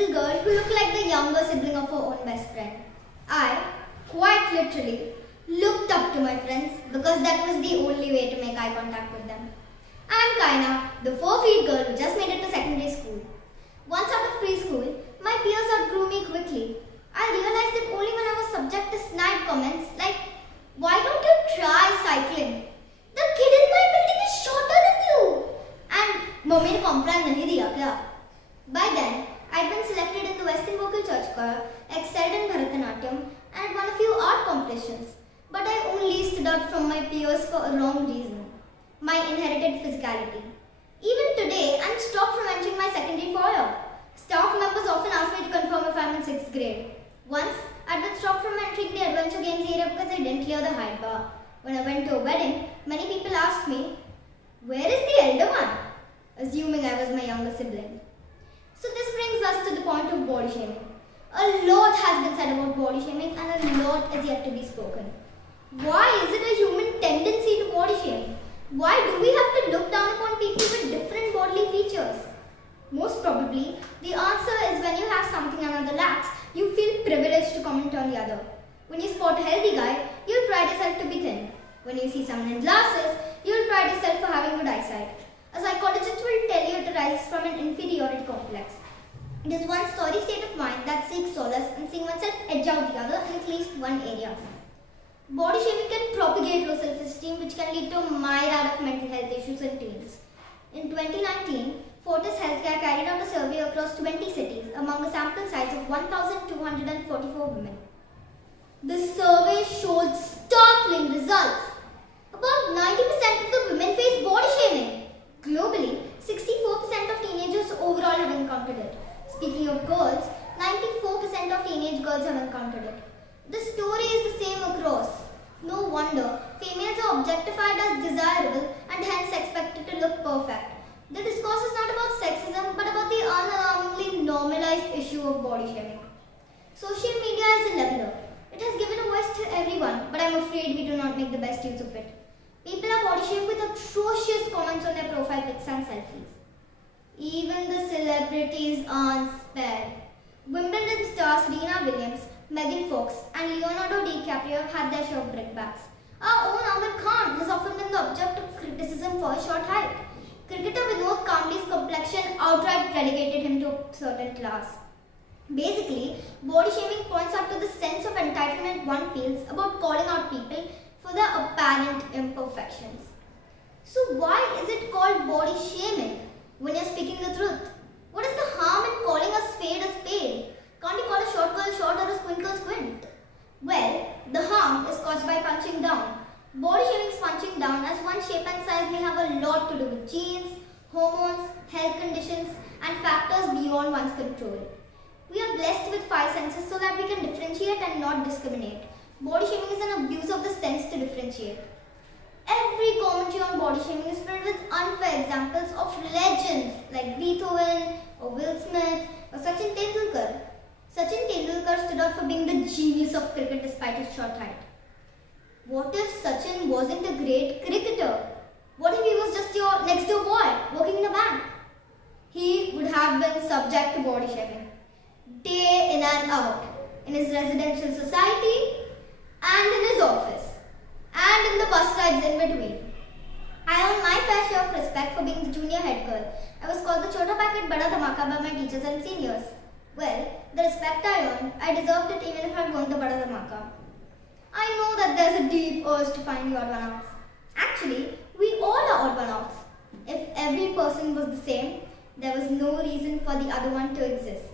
little girl who looked like the younger sibling of her own best friend. I, quite literally, looked up to my friends because that was the only way to make eye contact with them. I'm Kyna, the 4 feet girl who just made it to secondary school. Once out of preschool, my peers outgrew me quickly. I realized it only when I was subject to snide comments like, "Why don't you try cycling? The kid in my building is shorter than you." And "Mummy ne comprehend nahi diya kya?" By then, I'd been selected in the Western Vocal Church Choir, excelled in Bharatanatyam, and had won a few art competitions. But I only stood out from my peers for a wrong reason: my inherited physicality. Even today, I'm stopped from entering my secondary foyer. Staff members often ask me to confirm if I'm in 6th grade. Once, I'd been stopped from entering the adventure games area because I didn't clear the height bar. When I went to a wedding, many people asked me, "Where is the elder one?" assuming I was my younger sibling. So this brings us to the point of body shaming. A lot has been said about body shaming and a lot is yet to be spoken. Why is it a human tendency to body shame? Why do we have to look down upon people with different bodily features? Most probably, the answer is when you have something another lacks, you feel privileged to comment on the other. When you spot a healthy guy, you'll pride yourself to be thin. When you see someone in glasses, you'll pride yourself for having good eyesight. A psychologist will tell you it arises from an inferiority complex. It is one sorry state of mind that seeks solace and seeing oneself edge out the other in at least one area. Body shaming can propagate low self-esteem, which can lead to a myriad of mental health issues in teens. In 2019, Fortis Healthcare carried out a survey across 20 cities among a sample size of 1,244 women. The survey showed startling results. About 90% of the women face body shaming. Globally, 64% of teenagers overall have encountered it. Speaking of girls, 94% of teenage girls have encountered it. The story is the same across. No wonder females are objectified as desirable and hence expected to look perfect. The discourse is not about sexism but about the unalarmingly normalized issue of body shaming. Social media is a leveler. It has given a voice to everyone, but I'm afraid we do not make the best use of it. People are body shamed with atrocious comments on their profile pics and selfies. Even the celebrities aren't spared. Wimbledon stars Serena Williams, Megan Fox and Leonardo DiCaprio have had their share of brickbats. Our own Amir Khan has often been the object of criticism for his short height. Cricketer Vinod Kambli's complexion outright relegated him to a certain class. Basically, body shaming points out to the sense of entitlement one feels about calling out people for their apparent imperfections. So why is it called body shaming when you're speaking the truth? What is the harm in calling a spade a spade? Can't you call a short girl short or a squint girl squint? Well, the harm is caused by punching down. Body shaming is punching down as one's shape and size may have a lot to do with genes, hormones, health conditions and factors beyond one's control. We are blessed with 5 senses so that we can differentiate and not discriminate. Body shaming is an abuse of the sense to differentiate. Every commentary on body shaming is filled with unfair examples of legends like Beethoven or Will Smith or Sachin Tendulkar. Sachin Tendulkar stood out for being the genius of cricket despite his short height. What if Sachin wasn't a great cricketer? What if he was just your next door boy working in a bank? He would have been subject to body shaming day in and out, in his residential society and in his office and in the bus rides in between. I earned my fair share of respect for being the junior head girl. I was called the Chota Packet Bada Dhamaka by my teachers and seniors. Well, the respect I earned, I deserved it even if I weren't the Bada Dhamaka. I know that there's a deep urge to find the odd one outs. Actually, we all are odd one outs. If every person was the same, there was no reason for the other one to exist.